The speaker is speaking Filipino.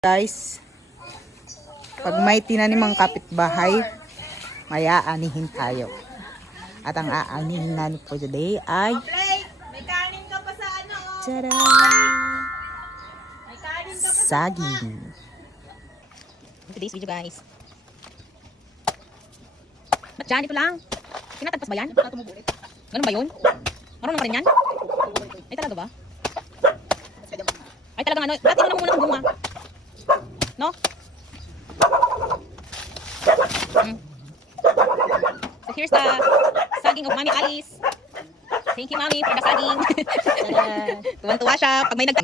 Guys, pag may tinanimang kapitbahay, may aanihin tayo. At ang aanihin natin for today ay May kanin ka pa sa ano, oh. tada! May kanin ka pa sa Saging. In today's video, guys. Ba't dyan? Ito lang. Tinatagpas ba yan? Ganun ba yun? Marunong ka rin yan? Ay talaga ba? Ay talagang ano? Dati na muna ng bunga. No? So here's the saging of Mami Alice. Thank you, Mami, for the saging. Tuwan-tuwa siya pag may nag...